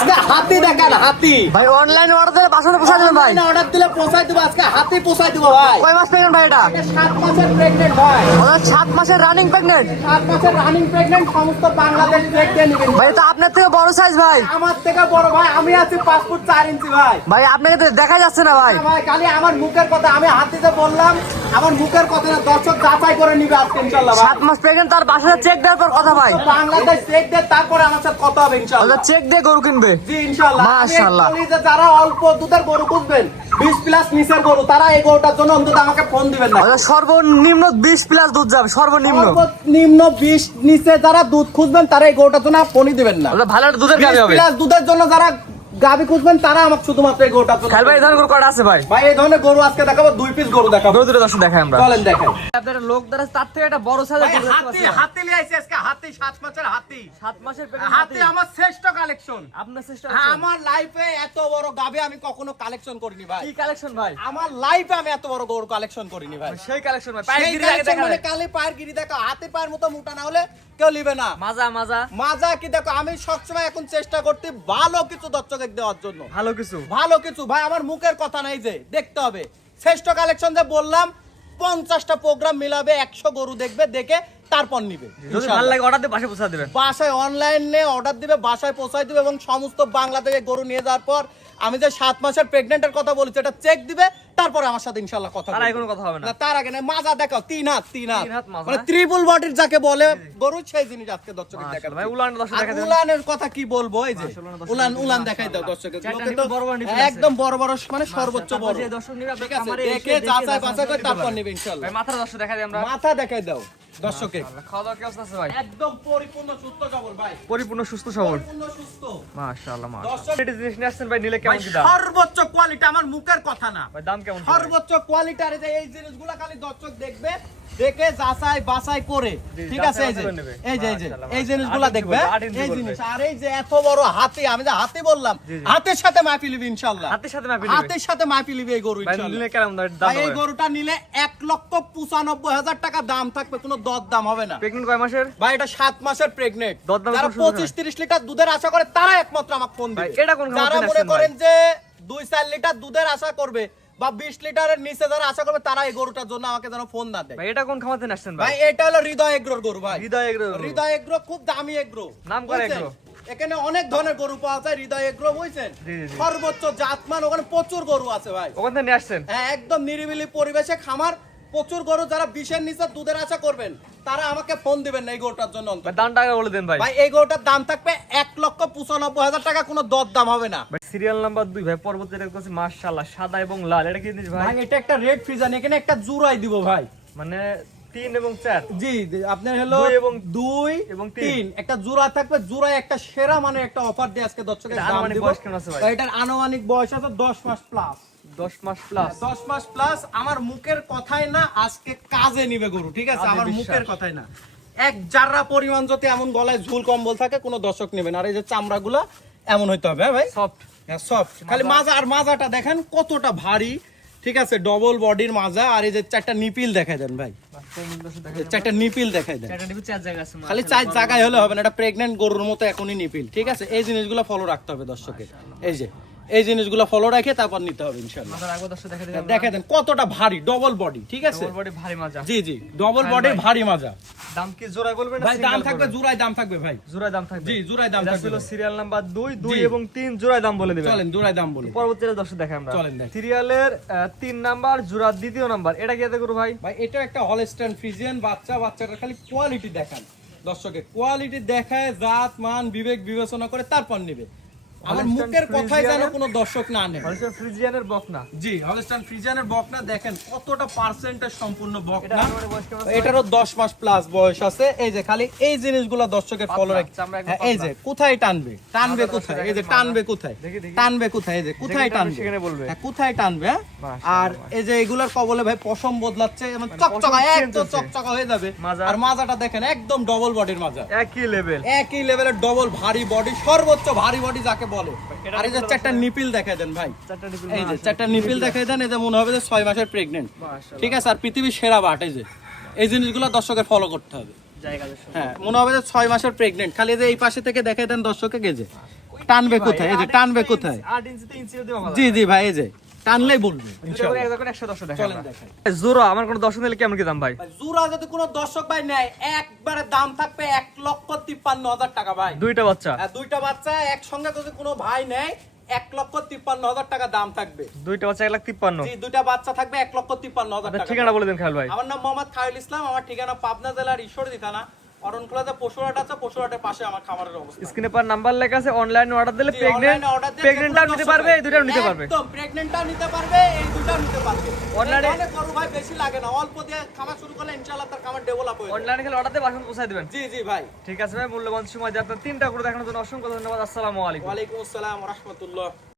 আজকে হাতি দেখান, হাতি ভাই অনলাইন অর্ডার দিলে বাসায় পৌঁছায় দেবেন ভাই? অর্ডার দিলে পৌঁছাই দেবো, আজকে হাতি পৌঁছাই দেবো ভাই। কয় মাস প্রেগনেন্ট ভাই এটা? 7 মাসের প্রেগনেন্ট ভাই। 7 মাসের রানিং প্রেগনেন্ট? 7 মাসের রানিং প্রেগনেন্ট, সমস্ত বাংলাদেশ দেখে নেবেন ভাই। তো আপনার থেকে বড় সাইজ ভাই। আমার থেকে বড় ভাই, আমি আছি 5 ফুট 4 ইঞ্চি ভাই। ভাই আপনাকে তো দেখা যাচ্ছে না ভাই। ভাই খালি আমার মুখের কথা, আমি হাতিতে বললাম, আমার মুখের কথা না, দর্শক যাচাই করে নিবে আজকে ইনশাআল্লাহ ভাই। 7 মাস প্রেগনেন্ট, তার বাসায় চেক দেওয়ার পর কথা ভাই। বাংলাদেশ চেক দিয়ে তারপরে আমার সাথে কথা হবে ইনশাআল্লাহ। চেক দিয়ে গরু কিনবে? জি ইনশাআল্লাহ। মাশাআল্লাহ। আমি বলি যে যারা অল্প দুধের গরু খুঁজবেন, 20 প্লাস নিচের গরু, তারা এই গরুটার জন্য অন্তত আমাকে ফোন দিবেন না। সর্বনিম্ন 20 প্লাস দুধ যাবে, সর্বনিম্ন। সর্বনিম্ন 20 নিচে যারা দুধ খুঁজবেন, তারা এই গরুটার জন্য ফোনই দিবেন না। ভালো দুধের গাবি হবে। 20 প্লাস দুধের জন্য যারা গাবি খুঁজবেন, তারা আমাকে শুধুমাত্র এই গরুটার জন্য। খেল ভাই, এই ধরনের গরু কয়টা আছে ভাই? ভাই এই ধরনের গরু আজকে দেখাবো, 2 পিস গরু দেখাবো। দুটো দর্শক দেখাই আমরা। চলেন দেখাই। আপনার লোক দ্বারা তার থেকে একটা বড় সাইজের গরু দেখতে পাচ্ছি। হাতি নিয়ে আইছে আজকে, হাতি 7 মাসের হাতি। 7 মাসের হাতি আমার শ্রেষ্ঠ কালেকশন। আপনার চেষ্টা আমার লাইফে এত বড় গাবি আমি কখনো কালেকশন করিনি ভাই। কি কালেকশন ভাই? আমার লাইফে আমি এত বড় গরু কালেকশন করিনি ভাই। সেই কালেকশন ভাই। সেই পায়ের গিরি আগে collection দেখা মানে যায়। কালি পায়ের গিরি দেখো, হাতির পায়ের মতো মোটা না হলে কেউ নিবে না। মাজা মাজা মাজা কি দেখো, আমি সবসময় এখন চেষ্টা করতে ভালো কিছু দর্শক দেওয়ার জন্য। ভালো কিছু। ভালো কিছু ভাই, আমার মুখের কথা নাই, যে দেখতে হবে। শ্রেষ্ঠ কালেকশন যে বললাম, 50টা প্রোগ্রাম মিলাবে, 100 গরু দেখবে, দেখে তারপর নিবে। যদি ভালো লাগে অর্ডার দিয়ে বাসায় পৌঁছা দেবেন। বাসায় অনলাইনে অর্ডার দিবে, বাসায় পৌঁছায় দিবে, এবং সমস্ত বাংলাদেশে গরু নিয়ে যাওয়ার পর আমি যে 7 মাসের প্রেগনেন্টের কথা বলেছি, এটা চেক দিবে, তারপরে আমার সাথে ইনশাআল্লাহ কথা তার বলবে। কোনো কথা হবে না। না তার আগে না, মাজা দেখাও, 3 হাত মাজা। মানে ট্রিপল বডির যাকে বলে গরু, সেই জিনিস আজকে দর্শকের দেখাবো ভাই উলান দর্শক দেখা দেন। উলানের কথা কি বলবো, এই যে উলান দেখাই দাও দর্শকের। লোকে তো একদম বড় বড়, মানে সর্বোচ্চ বড়। যে দর্শক নিবে ঠিক আপনার আছে, খামারে দেখে যাচাই বাছাই করে তারপর নিবে ইনশাআল্লাহ। ভাই মাথার দর্শক দেখা দেই আমরা। মাথা দেখাই দাও দর্শকের। খাওয়া দাওয়া কি অবস্থা আছে ভাই? একদম পরিপূর্ণ সুস্থ সবল ভাই, পরিপূর্ণ সুস্থ সবল। পরিপূর্ণ সুস্থ। মাশাআল্লাহ মাশাআল্লাহ। দর্শক এটা জিনিস নিয়ে আসছেন ভাই, নিলে কেমন কি দাম? সর্বোচ্চ কোয়ালিটি, আমার মুখের কথা না ভাই দাম কেমন? সর্বোচ্চ কোয়ালিটি। আর এই জিনিসগুলো খালি দর্শক দেখবে, দেখে যাচাই বাছাই করে, ঠিক আছে। এই যে এই জিনিসগুলো দেখবে, এই জিনিস। আর এই যে এত বড় হাতি, আমি যে হাতি বললাম, হাতের সাথে মাপি লিবি ইনশাআল্লাহ। হাতের সাথে মাপি নেবে? হাতের সাথে মাপি লিবি এই গরু ভাই ইনশাআল্লাহ। নিলে কেমন দাম ভাই এই হবে? গরুটা নিলে 1,95,000 টাকা দাম থাকবে, কোনো দরদাম হবে না। প্রেগন্যান্ট কয় মাসের? ভাই এটা 7 মাসের প্রেগনেন্ট। দরদাম যারা খুব সুন্দর 25-30 লিটার দুধের আশা করে, তারা একমাত্র আমাকে ফোন ভাই, দিবে। এটা কোন খামার যারা থেকে মনে আসছেন করেন ভাই? যে 2-4 লিটার দুধের আশা করবে, বা 20 লিটারের নিচে যারা আশা করবে, তারা এই গরুটার জন্য আমাকে যেন ফোন না দেয়। ভাই এটা কোন খামার থেকে আসছেন ভাই ভাই? এটা হলো হৃদয় এগ্রোর গরু ভাই। হৃদয় এগ্রো। হৃদয় এগ্রো খুব দামি এগ্রো। নাম করে বুঝছেন? এগ্রো। এখানে অনেক ধরনের গরু পাওয়া যায়, হৃদয় এগ্রো, বুঝছেন? জি, জি। সর্বোচ্চ জাতমান, ওখানে প্রচুর গরু আছে ভাই। ওখান থেকে নিয়ে আসছেন? হ্যাঁ, একদম নিরিবিলি পরিবেশে খামার, প্রচুর গরু। যারা 20-এর নিচে দুধের আশা করবেন, তারা আমাকে ফোন দিবেন না এই গরুটার জন্য অন্তত। ভাই দামটা আগে বলে দেন ভাই। ভাই এই গরুটার দাম থাকবে 1,95,000 টাকা, কোনো দর দাম হবে না। ভাই সিরিয়াল নাম্বার 2 ভাই, পরবর্তী এটা হচ্ছে মাশাআল্লাহ সাদা এবং লাল। এটা কি জিনিস ভাই? ভাই এটা একটা রেড ফ্রিজান, এখানে একটা জুরাই দিব ভাই। মানে 3 এবং 4। জি আপনার হলো 2 এবং 2 এবং 3 একটা জোড়া থাকবে। জোড়ায় একটা সেরা মানে একটা অফার দিয়ে আজকে দর্শকের এটা দাম আনুমানিক দিব। বয়স কেমন আছে ভাই? এটার আনুমানিক বয়স আছে 10 মাস প্লাস। 10 মাস প্লাস। 10 মাস প্লাস। আমার মুখের কথাই না, আজকে কাজে নিবে গরু, ঠিক আছে? কাজে আমার বিশ্বাস। মুখের কথাই না। এক জাররা পরিমাণ যদি এমন গলায় ঝুল কম্বল থাকে, কোনো দর্শক নেবেন। আর এই যে চামড়াগুলা এমন হইতে হবে, হ্যাঁ ভাই, সফট। হ্যাঁ সফট। খালি মাজা, আর মাজাটা দেখেন কতটা ভারী, ঠিক আছে? ডবল বডির মাজা। আর এই যে 4টা নিপিল দেখাই দেন ভাই, 4টা নিপিল দেখাই দেন। খালি 4 জায়গায় হলে হবে না, এটা প্রেগন্যান্ট গরুর মতো এখনই নিপিল, ঠিক আছে? এই জিনিসগুলো ফলো রাখতে হবে দর্শকের। এই জিনিসগুলো ফলো রাখে তারপর নিতে হবে ইনশাআল্লাহ। দেখে দেন কতটা ভারী, ডবল বডি, ঠিক আছে? ডবল বডি ভারী মাজা। জি ডবল বডির ভারী মাজা। দাম কি জোড়ায় বলবেন না? ভাই দাম থাকবে জোড়ায়, দাম থাকবে ভাই, জোড়ায় দাম থাকবে। জি জোড়ায় দাম এটা থাকবে। ছিল সিরিয়াল নাম্বার 2, 2 জি। এবং 3 জোড়ায় দাম বলে দিবেন। চলেন জোড়ায় দাম বলি। পরবর্তীতে দর্শক দেখাই আমরা। চলেন দেখ। সিরিয়ালের 3 নাম্বার জোড়ার 2য় নাম্বার, এটা কি এত করু ভাই? ভাই এটা একটা হলস্টাইন ফ্রিজিয়ান বাচ্চা। বাচ্চাটা খালি কোয়ালিটি দেখান দর্শকের, কোয়ালিটি দেখায়, জাত মান বিবেক বিবেচনা করে তারপর নেবে। আমার মুখের কথাই যেন কোনো দর্শক না নেয়। হলস্টাইন ফ্রিজিয়ানের বকনা। জি হলস্টাইন ফ্রিজিয়ানের বকনা। দেখেন কতটা পার্সেন্টেজ সম্পূর্ণ এটা বকনা। আনুমানিক বয়স কেমন আছে? এটারও 10 মাস প্লাস বয়স আছে। এই যে খালি এই জিনিসগুলো দর্শকের ফলো রাখে। চামড়া একদম হ্যাঁ, এই যে কোথায় টানবে, টানবে কোথায়, এই যে টানবে কোথায়, দেখি, দেখি। টানবে কোথায়, এই যে কোথায় যেখানে টানবে, সেখানে বলবে। হ্যাঁ কোথায় টানবে, হ্যাঁ? মাশাআল্লাহ, আর এই যে এগুলার কবলে ভাই পশম বদলাচ্ছে, মানে চকচকা, পশম change একদম হচ্ছে। চকচকা হয়ে যাবে। মাজা। আর মাজাটা দেখেন একদম ডবল বডির মাজা, একই লেভেল। একই লেভেলের ডবল ভারী বডি, সর্বোচ্চ ভারী বডি যাকে বলে। এটা আর এই যে 4টা নিপিল দেখাই দেন ভাই, 4টা নিপিল। এই যে 4টা নিপিল দেখাই দেন। এই যে মনে হবে যে 6 মাসের প্রেগনেন্ট, মাশাআল্লাহ। ঠিক আছে? আর পৃথিবীর সেরা বাট। এই যে এই জিনিসগুলো দর্শকের ফলো করতে হবে। জায়গা দর্শক। হ্যাঁ মনে হবে যে 6 মাসের প্রেগনেন্ট। খালি এই যে এই পাশে থেকে দেখাই দেন দর্শককে, গেজে টানবে কোথায়, এই যে টানবে কোথায়। 8 ইঞ্চিতে ইঞ্চিও দেওয়া ভালো। জি জি ভাই, এই যে টানলেই বলবে ইনশাআল্লাহ। একদম 110 দেখা চলেন দেখাই। জোড়া আমার কোন দর্শক নিলে কেমন কি দাম ভাই? ভাই জোড়া যদি কোনো দর্শক ভাই নেয়, একবারে দাম থাকবে 1,53,000 টাকা ভাই। দুইটা বাচ্চা, আর দুইটা বাচ্চা একসঙ্গে যদি কোনো ভাই নেয়, 1,53,000 টাকা দাম থাকবে। দুইটা বাচ্চা 1,53,000। জি, দুইটা বাচ্চা থাকবে 1,53,000 টাকা। ঠিকানা বলে দেন খাল ভাই। আমার নাম মোহাম্মদ খায়রুল ইসলাম, আমার ঠিকানা পাবনা জেলার ঈশ্বরদী থানা, অরণখোলাতে পশুরহাট আছে, পশুরহাটের পাশে আমার খামারের অবস্থান। স্ক্রিনে পার নাম্বার লেখা আছে, অনলাইনে অর্ডার দিলে জি, প্রেগন্যান্ট online order দিলে প্রেগন্যান্টটাও যে কোনো নিতে দর্শক পারবে, এই দুইটাও নিতে পারবে। একদম প্রেগন্যান্টটাও নিতে পারবে, এই দুটাও নিতে পারবে। Online এ- অনলাইনে গরু ভাই বেশি লাগে না, অল্প দিয়ে খামার শুরু করলে ইনশাআল্লাহ তার খামার ডেভেলপ হয়ে যাবে। অনলাইনে খেলে অর্ডার দিয়ে বাসন পৌঁছায় দিবেন। জি জি ভাই। ঠিক আছে ভাই, মূল্যবান সময় দিয়ে আপনার 3টা করে দেখানোর জন্য অসংখ্য ধন্যবাদ। আসসালামু আলাইকুম। ওয়ালাইকুম আসসালাম ওয়া রাহমাতুল্লাহ।